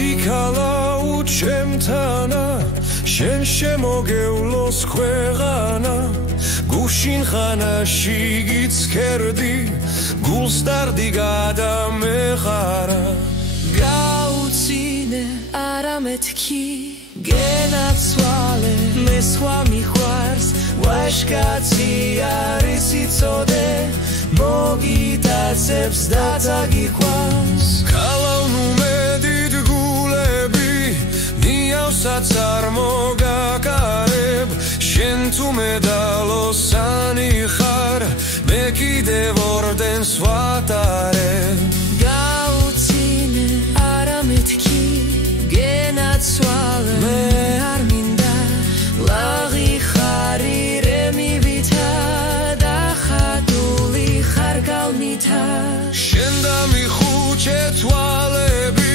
დიქალა უჩემთანა შენ შემოგევლოს ქვეყანა გუშინ ხანაში გიცქერდი გულს დარდი გადამეხარა გაუცინე არა მეთქი გენაცვალე მე სხვა მიხვარს ვაშკაცი არის იცოდე მოგიტაცებს და წაგიყვანს ქალავნუ მედით გულები ნიავსაც არ მოგაკარებ შენ თუ მედალოსანი ხარ მე კიდევ ორდენს ვატარებ გაუცინე არა მეთქი გენაცვალე მე არ მინდა ლაღი ხარი რემივითა და ხატული ხარ გალმითა შენ დამიხუჭე თვალები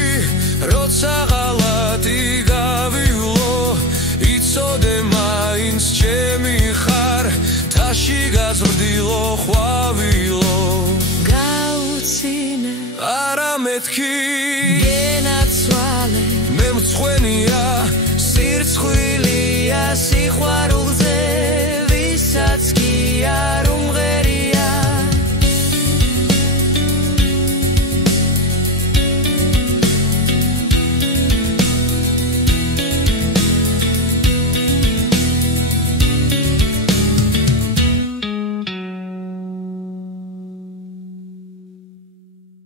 როცა ღალატი გავივლო იცოდე მაინც ჩემი ხარ თაში გაზრდილო ხვავილო გაუცინე არა მეთქი გენაცვალე მე მწვენია სირცხვილია სიყვარულზე ვისაც კი არ